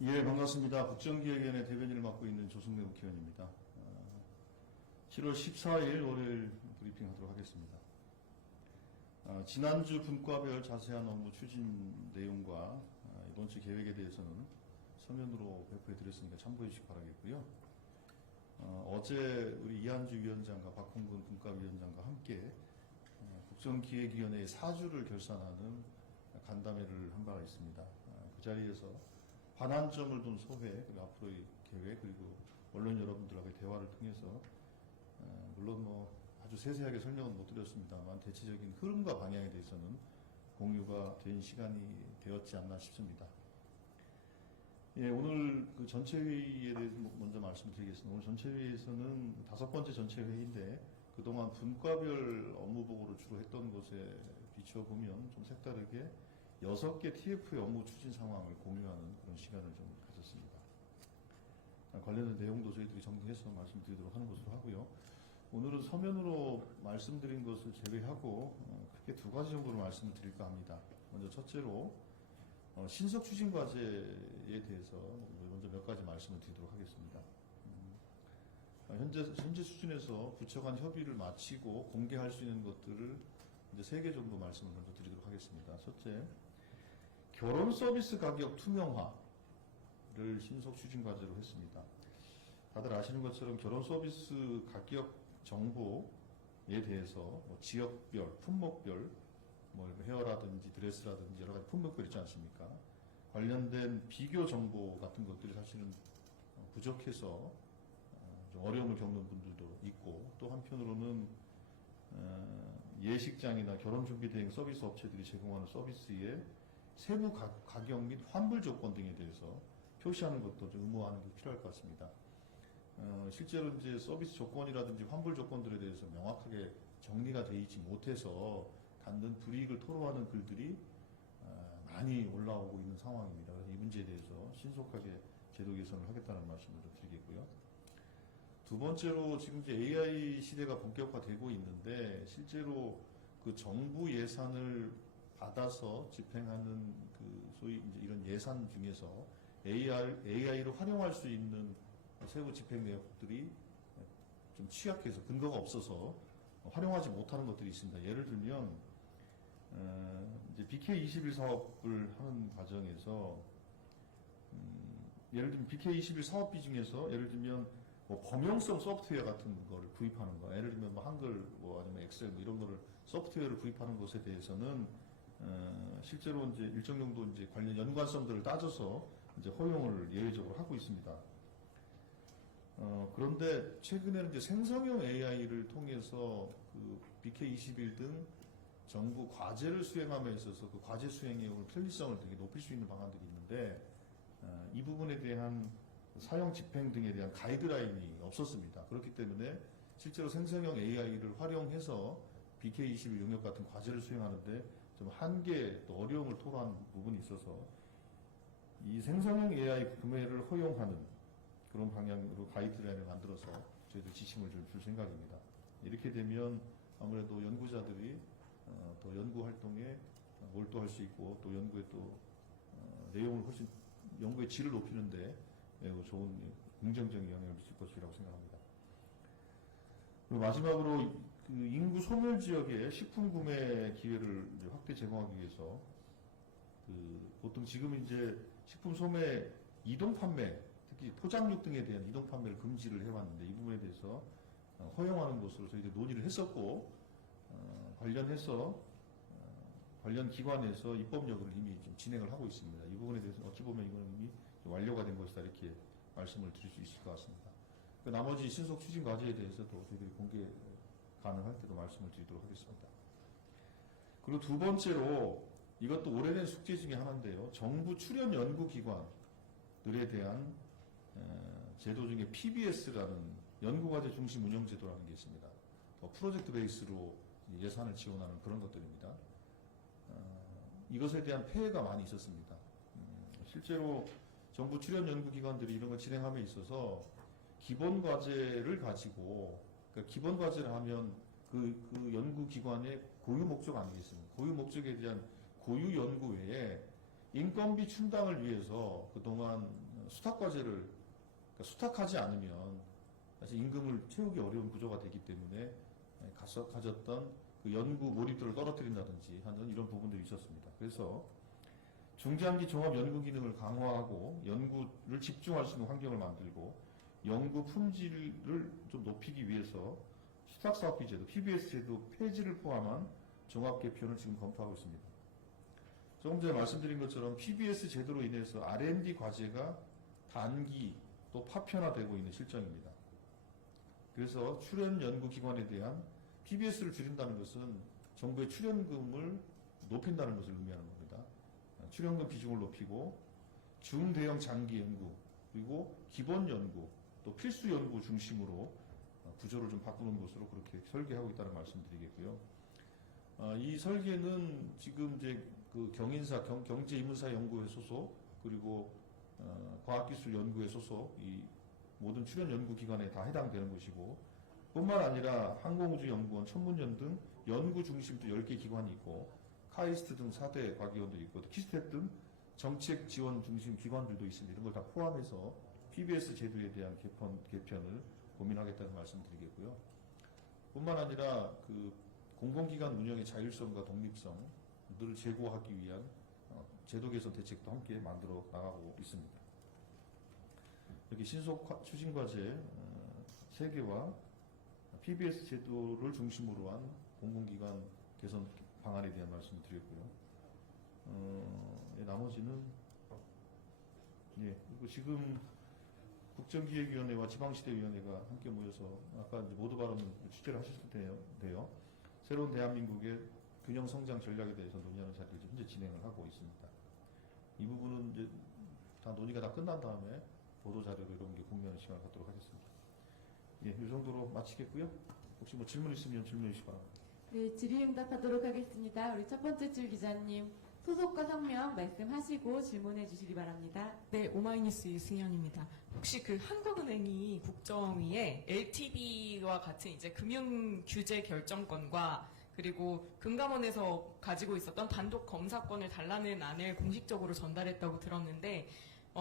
예, 반갑습니다. 국정기획위원회 대변인을 맡고 있는 조승래 국회의원입니다. 7월 14일 월요일 브리핑하도록 하겠습니다. 지난주 분과별 자세한 업무 추진 내용과 이번 주 계획에 대해서는 서면으로 배포해 드렸으니까 참고해 주시기 바라겠고요. 어제 우리 이한주 위원장과 박홍근 분과위원장과 함께 국정기획위원회의 사주를 결산하는 간담회를 한 바가 있습니다. 그 자리에서 반환점을 둔 소회, 그리고 앞으로의 계획, 그리고 언론 여러분들과의 대화를 통해서 물론 아주 세세하게 설명은 못 드렸습니다만 대체적인 흐름과 방향에 대해서는 공유가 된 시간이 되었지 않나 싶습니다. 예, 오늘 그 전체회의에 대해서 먼저 말씀드리겠습니다. 오늘 전체회의에서는 5번째 전체회의인데 그동안 분과별 업무 보고를 주로 했던 것에 비추어 보면 좀 색다르게 6개 TF의 업무 추진 상황을 공유하는 그런 시간을 좀 가졌습니다. 관련된 내용도 저희들이 정리해서 말씀드리도록 하는 것으로 하고요. 오늘은 서면으로 말씀드린 것을 제외하고 크게 2가지 정도로 말씀을 드릴까 합니다. 먼저 첫째로 신속 추진 과제에 대해서 먼저 몇 가지 말씀을 드리도록 하겠습니다. 현재 수준에서 부처 간 협의를 마치고 공개할 수 있는 것들을 이제 3개 정도 말씀을 먼저 드리도록 하겠습니다. 첫째, 결혼 서비스 가격 투명화를 신속 추진 과제로 했습니다. 다들 아시는 것처럼 결혼 서비스 가격 정보에 대해서 지역별, 품목별, 헤어라든지 드레스라든지 여러 가지 품목별 있지 않습니까? 관련된 비교 정보 같은 것들이 사실은 부족해서 좀 어려움을 겪는 분들도 있고, 또 한편으로는 예식장이나 결혼준비대행 서비스 업체들이 제공하는 서비스의 세부 가격 및 환불 조건 등에 대해서 표시하는 것도 좀 의무화하는 게 필요할 것 같습니다. 실제로 이제 서비스 조건이라든지 환불 조건들에 대해서 명확하게 정리가 되어 있지 못해서 단돈 불이익을 토로하는 글들이 많이 올라오고 있는 상황입니다. 그래서 이 문제에 대해서 신속하게 제도 개선을 하겠다는 말씀을 좀 드리겠고요. 두 번째로 지금 이제 AI 시대가 본격화되고 있는데 실제로 그 정부 예산을 받아서 집행하는 그 소위 이제 이런 예산 중에서 AI를 활용할 수 있는 세부 집행 내역들이 좀 취약해서 근거가 없어서 활용하지 못하는 것들이 있습니다. 예를 들면 이제 BK21 사업을 하는 과정에서 예를 들면 BK21 사업비 중에서 예를 들면 범용성 소프트웨어 같은 거를 구입하는 거, 예를 들면 한글 아니면 엑셀 이런 거를 소프트웨어를 구입하는 것에 대해서는 실제로 이제 일정 정도 이제 관련 연관성들을 따져서 이제 허용을 예외적으로 하고 있습니다. 그런데 최근에는 이제 생성형 AI를 통해서 그 BK21 등 정부 과제를 수행함에 있어서 그 과제 수행의 편리성을 되게 높일 수 있는 방안들이 있는데 이 부분에 대한 사용 집행 등에 대한 가이드라인이 없었습니다. 그렇기 때문에 실제로 생성형 AI를 활용해서 BK21 용역 같은 과제를 수행하는데 좀 한계 또 어려움을 토로한 부분이 있어서 이 생성형 AI 구매를 허용하는 그런 방향으로 가이드라인을 만들어서 저희들 지침을 줄 생각입니다. 이렇게 되면 아무래도 연구자들이 더 연구 활동에 몰두할 수 있고 또 연구에 또 내용을 훨씬 연구의 질을 높이는데 매우 좋은 긍정적인 영향을 미칠 것이라고 생각합니다. 그리고 마지막으로 그 인구 소멸 지역에 식품 구매 기회를 이제 확대 제공하기 위해서 보통 지금 이제 식품 소매 이동 판매, 특히 포장육 등에 대한 이동 판매를 금지를 해왔는데 이 부분에 대해서 허용하는 것으로 저희들이 논의를 했었고 관련해서 관련 기관에서 입법력을 이미 좀 진행을 하고 있습니다. 이 부분에 대해서 어찌 보면 이거는 이미 완료가 된 것이다 이렇게 말씀을 드릴 수 있을 것 같습니다. 그 나머지 신속 추진 과제에 대해서도 저희들이 공개 가능할 때도 말씀을 드리도록 하겠습니다. 그리고 두 번째로 이것도 오래된 숙제 중에 하나인데요. 정부 출연 연구기관들에 대한 제도 중에 PBS라는 연구과제 중심 운영제도라는 게 있습니다. 프로젝트 베이스로 예산을 지원하는 그런 것들입니다. 이것에 대한 폐해가 많이 있었습니다. 실제로 정부 출연 연구기관들이 이런 걸 진행함에 있어서 기본 과제를 가지고, 그러니까 기본 과제를 하면 그 연구기관의 고유 목적 아니겠습니까? 고유 목적에 대한 고유 연구 외에 인건비 충당을 위해서 그동안 수탁과제를 그러니까 수탁하지 않으면 사실 임금을 채우기 어려운 구조가 되기 때문에 가졌던 그 연구 몰입도를 떨어뜨린다든지 하는 이런 부분들이 있었습니다. 그래서 중장기 종합 연구 기능을 강화하고 연구를 집중할 수 있는 환경을 만들고 연구 품질을 좀 높이기 위해서 수탁사업비제도, PBS 제도 폐지를 포함한 종합 개편을 지금 검토하고 있습니다. 조금 전에 말씀드린 것처럼 PBS 제도로 인해서 R&D 과제가 단기 또 파편화되고 있는 실정입니다. 그래서 출연 연구기관에 대한 PBS를 줄인다는 것은 정부의 출연금을 높인다는 것을 의미하는 겁니다. 출연금 비중을 높이고 중대형 장기 연구 그리고 기본 연구 또 필수 연구 중심으로 구조를 좀 바꾸는 것으로 그렇게 설계하고 있다는 말씀드리겠고요. 이 설계는 지금 이제 그 경인사 경제인문사연구회 소속 그리고 과학기술연구회 소속 이 모든 출연 연구기관에 다 해당되는 것이고 뿐만 아니라 항공우주연구원, 천문연 등 연구 중심도 10개 기관이 있고 카이스트 등 4대 과기원도 있고 키스텟 등 정책 지원 중심 기관들도 있습니다. 이런 걸 다 포함해서 PBS 제도에 대한 개편을 고민하겠다는 말씀드리겠고요. 뿐만 아니라 그 공공기관 운영의 자율성과 독립성을 제고하기 위한 제도 개선 대책도 함께 만들어 나가고 있습니다. 여기 신속 추진과제 3개와 PBS 제도를 중심으로 한 공공기관 개선 방안에 대한 말씀을 드렸고요. 나머지는 그리고 지금 국정기획위원회와 지방시대위원회가 함께 모여서 아까 이제 모두 발언 취재를 하셨을 텐데요. 새로운 대한민국의 균형 성장 전략에 대해서 논의하는 자리를 현재 진행을 하고 있습니다. 이 부분은 이제 다 논의가 다 끝난 다음에 보도 자료를 이런 게 공유하는 시간을 갖도록 하겠습니다. 이 정도로 마치겠고요. 혹시 뭐 질문 있으면 질문해 주시기 바랍니다. 네, 질의응답하도록 하겠습니다. 우리 첫 번째 줄 기자님 소속과 성명 말씀하시고 질문해 주시기 바랍니다. 네, 오마이뉴스 유승현입니다. 혹시 그 한국은행이 국정위에 LTV와 같은 이제 금융 규제 결정권과 그리고 금감원에서 가지고 있었던 단독 검사권을 달라는 안을 공식적으로 전달했다고 들었는데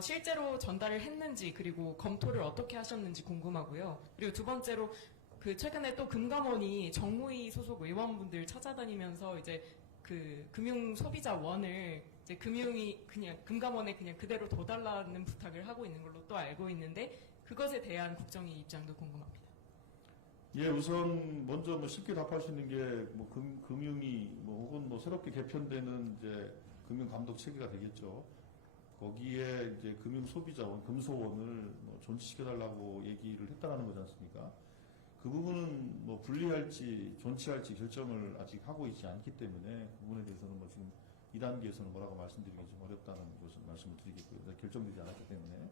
실제로 전달을 했는지 그리고 검토를 어떻게 하셨는지 궁금하고요. 그리고 두 번째로 그 최근에 또 금감원이 정무위 소속 의원분들 찾아다니면서 이제 그 금융 소비자원을 이제 금감원에 그냥 그대로 둬달라는 부탁을 하고 있는 걸로 또 알고 있는데 그것에 대한 국정위 입장도 궁금합니다. 예, 우선 먼저 뭐 쉽게 답할 수 있는 게 뭐 금융이 뭐 혹은 뭐 새롭게 개편되는 이제 금융 감독 체계가 되겠죠. 거기에 이제 금융 소비자원, 금소원을 뭐 존치시켜달라고 얘기를 했다라는 거지 않습니까? 그 부분은 뭐 분리할지 존치할지 결정을 아직 하고 있지 않기 때문에 그 부분에 대해서는 뭐 지금 2단계에서는 뭐라고 말씀드리기 좀 어렵다는 것을 말씀을 드리겠고요. 결정되지 않았기 때문에.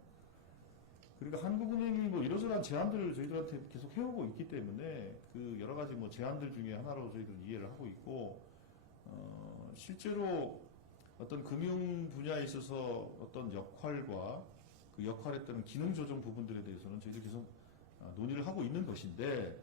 그러니까 한국은행이 뭐 이러저러한 제안들을 저희들한테 계속 해오고 있기 때문에 그 여러 가지 뭐 제안들 중에 하나로 저희들은 이해를 하고 있고, 실제로 어떤 금융 분야에 있어서 어떤 역할과 그 역할에 따른 기능 조정 부분들에 대해서는 저희들이 계속 논의를 하고 있는 것인데,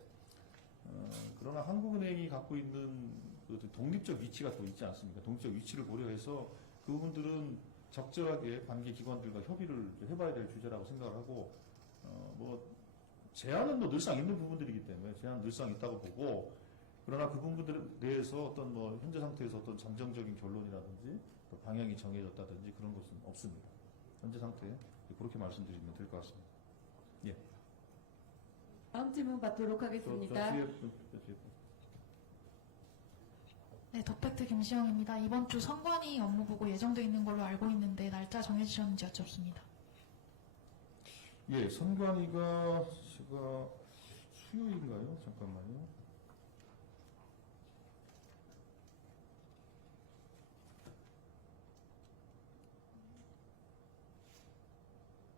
그러나 한국은행이 갖고 있는 그 독립적 위치가 또 있지 않습니까? 독립적 위치를 고려해서 그 부분들은 적절하게 관계 기관들과 협의를 해봐야 될 주제라고 생각을 하고, 뭐 제한은 뭐 늘상 있는 부분들이기 때문에 제한 늘상 있다고 보고, 그러나 그 부분들에 대해서 어떤 뭐 현재 상태에서 어떤 잠정적인 결론이라든지 또 방향이 정해졌다든지 그런 것은 없습니다. 현재 상태에 그렇게 말씀드리면 될 것 같습니다. 예. 다음 질문 받도록 하겠습니다. 네, 덕팩트 김시영입니다. 이번 주 선관위 업무보고 예정돼 있는 걸로 알고 있는데 날짜 정해주셨는지 여쭙습니다. 예, 선관위가 제가 수요일인가요? 잠깐만요.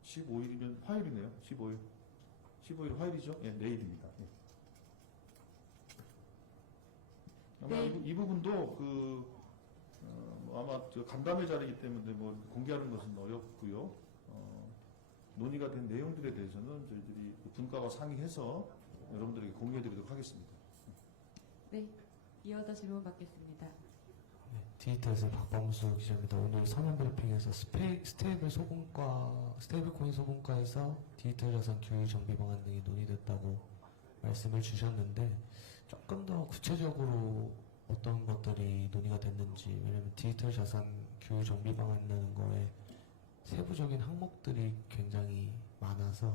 (15일이면) 화요일이네요. 15일 화요일이죠? 예, 내일입니다. 예. 아마 네. 이 부분도 아마 저 간담회 자리이기 때문에 뭐 공개하는 것은 어렵고요. 논의가 된 내용들에 대해서는 저희들이 분과와 상의해서 여러분들에게 공유해드리도록 하겠습니다. 네, 이어서 질문 받겠습니다. 네, 디지털에서 박범수 기자입니다. 오늘 서면 브리핑에서 스테이블 코인 소분과에서 디지털 자산 규율 정비 방안 등이 논의됐다고 말씀을 주셨는데 조금 더 구체적으로 어떤 것들이 논의가 됐는지, 왜냐면 디지털 자산 규율 정비 방안이라는 거에 세부적인 항목들이 굉장히 많아서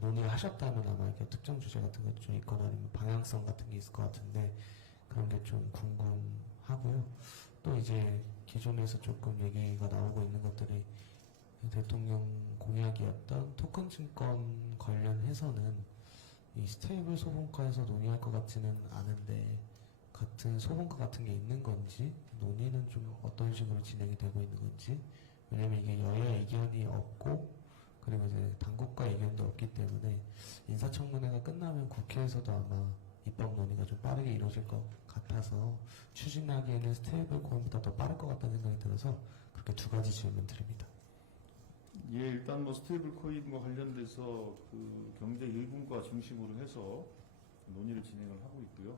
논의를 하셨다면 아마 이렇게 특정 주제 같은 것도 좀 있거나 아니면 방향성 같은 게 있을 것 같은데 그런 게 좀 궁금하고요. 또 이제 기존에서 조금 얘기가 나오고 있는 것들이 대통령 공약이었던 토큰 증권 관련해서는 이 스테이블 소분과에서 논의할 것 같지는 않은데 같은 소분과 같은 게 있는 건지 논의는 좀 어떤 식으로 진행이 되고 있는 건지, 왜냐면 이게 여야 의견이 없고 그리고 이제 당국과 의견도 없기 때문에 인사청문회가 끝나면 국회에서도 아마 입법 논의가 좀 빠르게 이루어질 것 같아서 추진하기에는 스테이블 코인보다 더 빠를 것 같다는 생각이 들어서 그렇게 두 가지 질문 드립니다. 예, 일단 뭐 스테이블 코인과 관련돼서 그 경제 일분과 중심으로 해서 논의를 진행을 하고 있고요.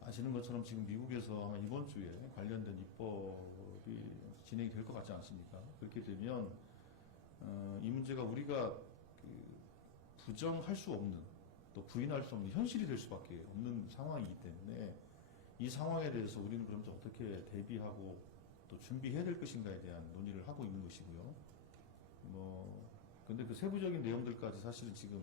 아시는 것처럼 지금 미국에서 아마 이번 주에 관련된 입법이 진행이 될 것 같지 않습니까? 그렇게 되면 이 문제가 우리가 그 부정할 수 없는, 또 부인할 수 없는 현실이 될 수밖에 없는 상황이기 때문에 이 상황에 대해서 우리는 그럼 좀 어떻게 대비하고 또 준비해야 될 것인가에 대한 논의를 하고 있는 것이고요. 근데 그 세부적인 내용들까지 사실은 지금,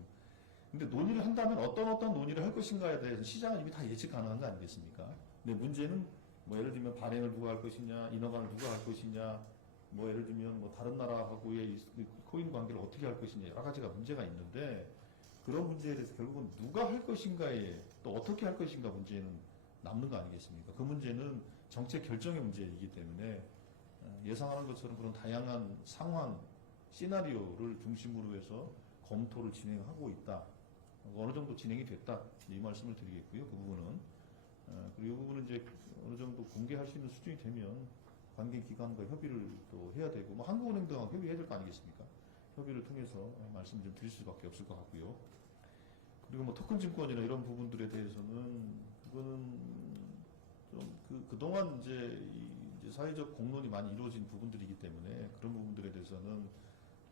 근데 논의를 한다면 어떤 논의를 할 것인가에 대해서 시장은 이미 다 예측 가능한 거 아니겠습니까? 근데 문제는 뭐 예를 들면 발행을 누가 할 것이냐, 인허가를 누가 할 것이냐, 뭐 예를 들면 뭐 다른 나라하고의 이 코인 관계를 어떻게 할 것이냐, 여러 가지가 문제가 있는데 그런 문제에 대해서 결국은 누가 할 것인가에, 또 어떻게 할 것인가 문제는 남는 거 아니겠습니까? 그 문제는 정책 결정의 문제이기 때문에 예상하는 것처럼 그런 다양한 상황, 시나리오를 중심으로 해서 검토를 진행하고 있다. 어느 정도 진행이 됐다. 이 말씀을 드리겠고요. 그 부분은. 그리고 이 부분은 이제 어느 정도 공개할 수 있는 수준이 되면 관계기관과 협의를 또 해야 되고, 뭐 한국은행 등하고 협의해야 될 거 아니겠습니까? 협의를 통해서 말씀을 좀 드릴 수밖에 없을 것 같고요. 그리고 뭐 토큰 증권이나 이런 부분들에 대해서는 그거는 좀 그동안 이제 사회적 공론이 많이 이루어진 부분들이기 때문에 그런 부분들에 대해서는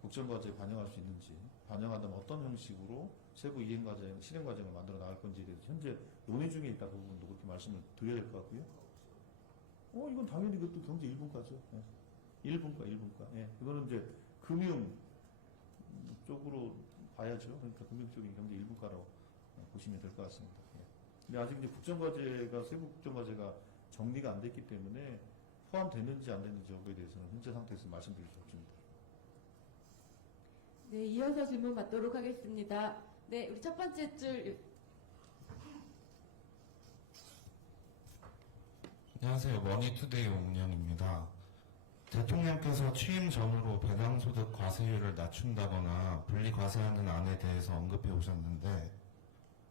국정과제에 반영할 수 있는지, 반영한다면 어떤 형식으로 세부 이행과정, 실행과정을 만들어 나갈 건지에 대해서 현재 논의 중에 있다. 그 부분도 그렇게 말씀을 드려야 될 것 같고요. 이건 당연히 그것도 경제 1분과죠. 예. 1분과. 예. 이거는 이제 금융 쪽으로 봐야죠. 그러니까 금융 쪽이 경제 1분과라고 보시면 될 것 같습니다. 예. 근데 아직 이제 국정과제가, 세부 국정과제가 정리가 안 됐기 때문에 포함됐는지 안 됐는지 여부에 대해서는 현재 상태에서 말씀드릴 수 없습니다. 네, 이어서 질문 받도록 하겠습니다. 네, 우리 첫 번째 줄. 안녕하세요. 머니투데이 옹년입니다. 대통령께서 취임 전후로 배당소득 과세율을 낮춘다거나 분리과세하는 안에 대해서 언급해 오셨는데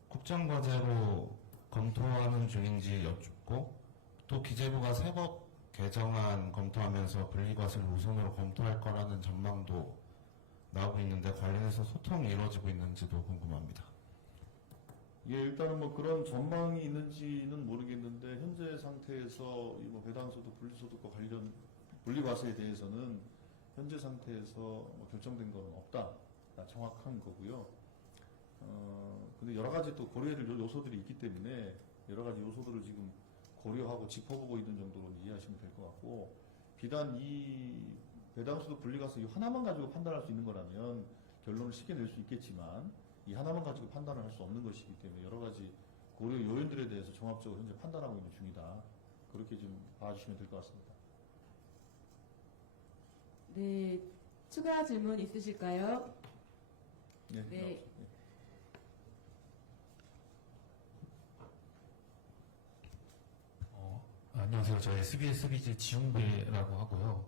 국정과제로 검토하는 중인지 여쭙고, 또 기재부가 세법 개정안 검토하면서 분리과세를 우선으로 검토할 거라는 전망도 나오고 있는데 관련해서 소통이 이루어지고 있는지도 궁금합니다. 예, 일단은 뭐 그런 전망이 있는지는 모르겠는데 현재 상태에서 이 뭐 배당소득, 분리소득과 관련 분리과세에 대해서는 현재 상태에서 뭐 결정된 건 없다. 정확한 거고요. 근데 여러 가지 또 고려해야 될 요소들이 있기 때문에 여러 가지 요소들을 지금 고려하고 짚어보고 있는 정도로 이해하시면 될 것 같고, 비단 이 배당소득 분리과세 이 하나만 가지고 판단할 수 있는 거라면 결론을 쉽게 낼 수 있겠지만 이 하나만 가지고 판단을 할 수 없는 것이기 때문에 여러 가지 고려 요인들에 대해서 종합적으로 현재 판단하고 있는 중이다. 그렇게 좀 봐주시면 될 것 같습니다. 네, 추가 질문 있으실까요? 네. 네. 안녕하세요. 저 SBS 비즈 지용배라고 하고요.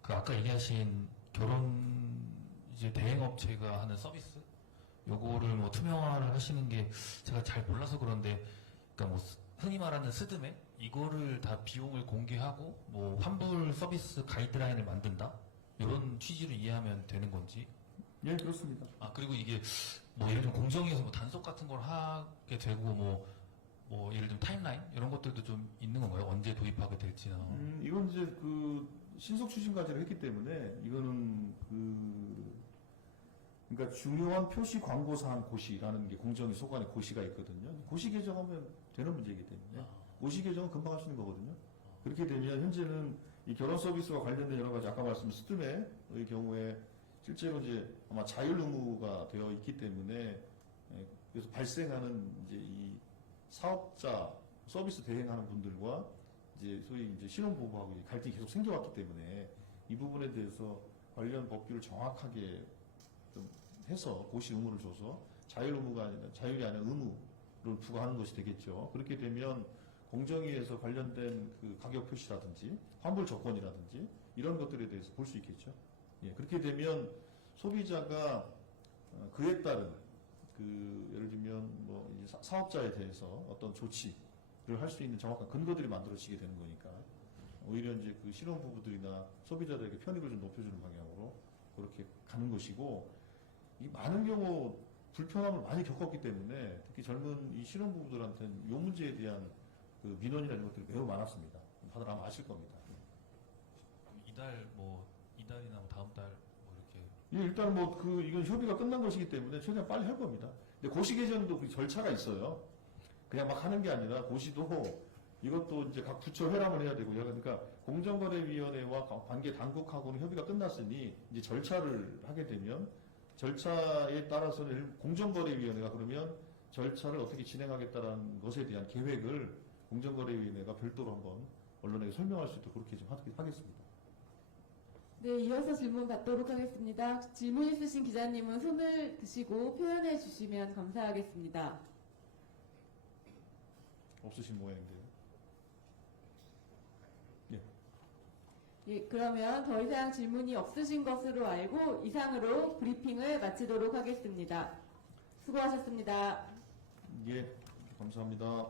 그 아까 얘기하신 결혼 이제 대행업체가 하는 서비스 요거를 뭐 투명화를 하시는 게 제가 잘 몰라서 그런데, 그러니까 뭐 흔히 말하는 스드메 이거를 다 비용을 공개하고 뭐 환불 서비스 가이드라인을 만든다 이런 취지로 이해하면 되는 건지. 예, 그렇습니다. 그리고 이게 뭐 예를 들면 공정위에서 뭐 단속 같은 걸 하게 되고 뭐 뭐 예를 들면 타임라인 이런 것들도 좀 있는 건가요? 언제 도입하게 될지나. 이건 이제 그 신속 추진 과제를 했기 때문에 이거는 그러니까 중요한 표시 광고 사항 고시라는 게 공정위 소관의 고시가 있거든요. 고시 개정하면 되는 문제이기 때문에 고시 개정은 금방 할 수 있는 거거든요. 그렇게 되면 현재는 이 결혼 서비스와 관련된 여러 가지 아까 말씀드린 스드메의 경우에 실제로 이제 아마 자율 의무가 되어 있기 때문에 그래서 발생하는 이제 이 사업자 서비스 대행하는 분들과 이제 소위 이제 신혼부부하고 갈등이 계속 생겨왔기 때문에 이 부분에 대해서 관련 법규를 정확하게 좀 해서 고시 의무를 줘서 자율 의무가 아니라 자율이 아니라 의무를 부과하는 것이 되겠죠. 그렇게 되면 공정위에서 관련된 그 가격 표시라든지 환불 조건이라든지 이런 것들에 대해서 볼 수 있겠죠. 예, 그렇게 되면 소비자가 그에 따른 그 예를 들면 뭐 이제 사업자에 대해서 어떤 조치를 할 수 있는 정확한 근거들이 만들어지게 되는 거니까 오히려 이제 그 신혼부부들이나 소비자들에게 편익을 좀 높여주는 방향으로 그렇게 가는 것이고 이 많은 경우 불편함을 많이 겪었기 때문에 특히 젊은 이 신혼부부들한테는 이 문제에 대한 그 민원이나 이런 것들이 매우 많았습니다. 다들 아마 아실 겁니다. 이달이나 뭐 다음 달 뭐 이렇게. 예, 일단 뭐 이건 협의가 끝난 것이기 때문에 최대한 빨리 할 겁니다. 근데 고시 개정도 그 절차가 있어요. 그냥 막 하는 게 아니라 고시도 이것도 이제 각 부처 회람을 해야 되고요. 그러니까 공정거래위원회와 관계 당국하고는 협의가 끝났으니 이제 절차를 하게 되면 절차에 따라서는 공정거래위원회가 그러면 절차를 어떻게 진행하겠다라는 것에 대한 계획을 공정거래위원회가 별도로 한번 언론에게 설명할 수 있도록 그렇게 좀 하겠습니다. 네, 이어서 질문 받도록 하겠습니다. 질문 있으신 기자님은 손을 드시고 표현해 주시면 감사하겠습니다. 없으신 모양인데요. 예. 예, 그러면 더 이상 질문이 없으신 것으로 알고 이상으로 브리핑을 마치도록 하겠습니다. 수고하셨습니다. 예, 감사합니다.